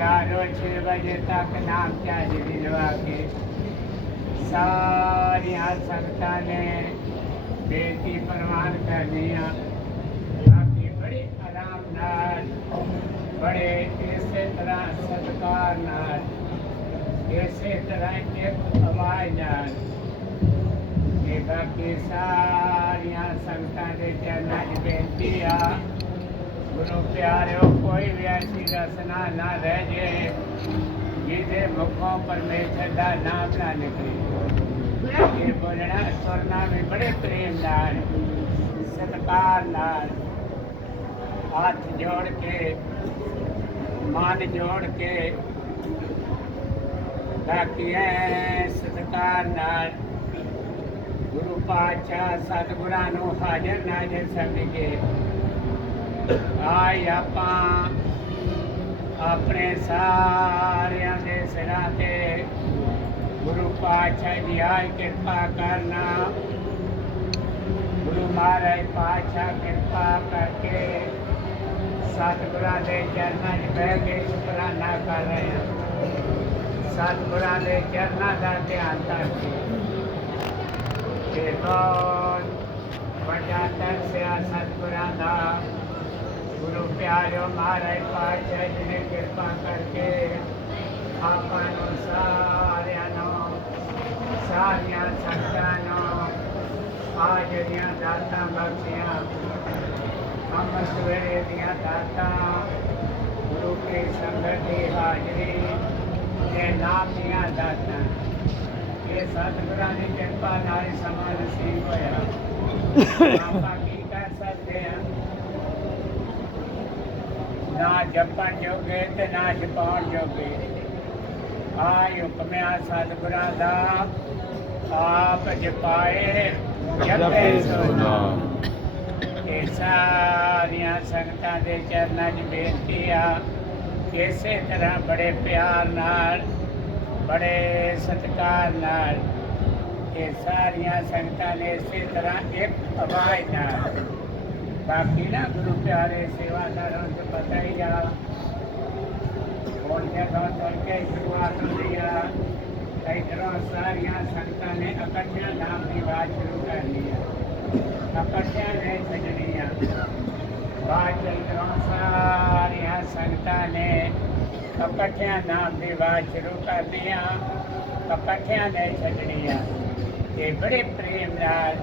ग्यारह छः बजे तक नाम चार्ज दिलवा के सारी संस्था ने बेटी प्रवान कर दिया बाकी बड़े आराम नाल बड़े इसे तरह सत्कार नाल इसे तरह के आवाज नाल बाकी सारिया संस्था ने चरणा बेनती ਗੁਰੂ ਪਿਆਰਿਓ, ਕੋਈ ਵੀ ਐਸੀ ਰਸਨਾ ਨਾ ਰਹਿ ਜੇ। ਜਿਹਦੇ ਮੁਖੋਂ ਪਰਮੇਸ਼ਰ ਦਾ ਨਾਮ ਨਾ ਨਿਕਲੇ। ਇਹ ਬੋਲਣਾ ਸੁਰਨਾ ਵੀ ਬੜੇ ਪ੍ਰੇਮ ਨਾਲ, ਸਤਿਕਾਰ ਨਾਲ। ਹੱਥ ਜੋੜ ਕੇ, ਮਨ ਜੋੜ ਕੇ ਬਾਕੀ ਐ ਸਤਿਕਾਰ ਨਾਲ ਗੁਰੂ ਪਾਤਸ਼ਾਹ ਸਤਿਗੁਰਾਂ ਨੂੰ ਹਾਜ਼ਰ ਨਾਜ਼ਰ ਸਮਝ ਕੇ ਆਈ ਆਪਾਂ ਆਪਣੇ ਸਾਰਿਆਂ ਦੇ ਸਿਰਾਂ ਤੇ ਗੁਰੂ ਪਾਤਸ਼ਾਹ ਦੀ ਆਈ ਕਿਰਪਾ ਕਰਨਾ। ਗੁਰੂ ਮਹਾਰਾਜ ਪਾਤਸ਼ਾਹ ਕਿਰਪਾ ਕਰਕੇ ਸਤਿਗੁਰਾਂ ਦੇ ਚਰਨਾਂ 'ਚ ਬਹਿ ਕੇ ਸ਼ੁਕਰਾਨਾ ਕਰ ਰਹੇ ਹਾਂ। ਸਤਿਗੁਰਾਂ ਦੇ ਚਰਨਾਂ ਦਾ ਧਿਆਨ ਕਰਕੇ ਕਿ। ਬਹੁਤ ਵੱਡਾ ਤਰਸਿਆ ਸਤਿਗੁਰਾਂ ਦਾ। આવ્યો મારા પાસે કૃપા કરકે આપવાનો સાર્યાનો સાર્યા સત્તાનો આજ્ઞા દાતા બક્ષ્યા અમસ્વરે ત્યાં દાતા ગુરુ કે સંગતિ હાજરી એ નામ ત્યાં દાતા એ સતગુરાની કૃપા નારી સમાજ સિંહ હોય ਨਾ ਜਪਣ ਜੋਗੇ ਤੇ ਨਾ ਛਪਾਉਣ ਜੋਗੇ। ਆਇ ਹੁਕਮਿਆ ਸਤਿਗੁਰਾਂ ਦਾ। ਆਪ ਜਪਾਏ ਜਪੇ ਸੋਨਾ ਇਹ ਸਾਰੀਆਂ ਸੰਗਤਾਂ ਦੇ ਚਰਨਾਂ 'ਚ ਬੇਨਤੀ ਆ। ਇਸੇ ਤਰ੍ਹਾਂ ਬੜੇ ਪਿਆਰ ਨਾਲ ਬੜੇ ਸਤਿਕਾਰ ਨਾਲ ਇਹ ਸਾਰੀਆਂ ਸੰਗਤਾਂ ਨੇ ਇਸੇ ਤਰ੍ਹਾਂ ਇੱਕ ਆਵਾਜ਼ ਨਾਲ ਬਾਕੀ ਨਾ ਗੁਰੂ ਪਿਆਰੇ ਸੇਵਾਦਾਰਾਂ ਨੂੰ ਪਤਾ ਹੀ ਆ। ਹੁਣ ਜਦੋਂ ਤੜਕੇ ਸ਼ੁਰੂਆਤ ਹੁੰਦੀ ਆ ਇਧਰੋਂ ਸਾਰੀਆਂ ਸੰਗਤਾਂ ਨੇ ਇਕੱਠਿਆਂ ਨਾਮ ਦੀ ਬਾਤ ਸ਼ੁਰੂ ਕਰਨੀ ਆ। ਇਕੱਠਿਆਂ ਨੇ ਸਜਣੀ ਬਾਅਦ ਇਧਰੋਂ ਸਾਰੀਆਂ ਸੰਗਤਾਂ ਨੇ ਇਕੱਠਿਆਂ ਨਾਮ ਦੀ ਬਾਤ ਸ਼ੁਰੂ ਕਰਨੀ ਆ। ਇਕੱਠਿਆਂ ਨੇ ਛੱਡਣੀ ਆ। ਬੜੇ ਪ੍ਰੇਮ ਨਾਲ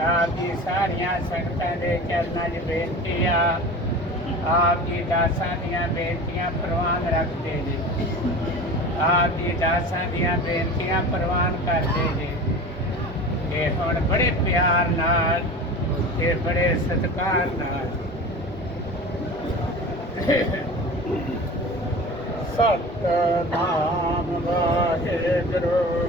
ਆਪ ਜੀ ਸਾਰੀਆਂ ਸੰਗਤਾਂ ਦੇ ਚਰਨਾਂ 'ਚ ਬੇਨਤੀ ਆ। ਆਪ ਜੀ ਦਾਸਾਂ ਦੀਆਂ ਬੇਨਤੀਆਂ ਪ੍ਰਵਾਨ ਰੱਖਦੇ ਜੀ। ਆਪ ਜੀ ਦਾਸਾਂ ਦੀਆਂ ਬੇਨਤੀਆਂ ਪ੍ਰਵਾਨ ਕਰਦੇ ਜੀ। ਇਹ ਹੁਣ ਬੜੇ ਪਿਆਰ ਨਾਲ ਤੇ ਬੜੇ ਸਤਿਕਾਰ ਨਾਲ। ਸਤਨਾਮ ਵਾਹਿਗੁਰੂ।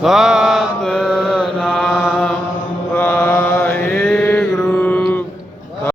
ਸਤ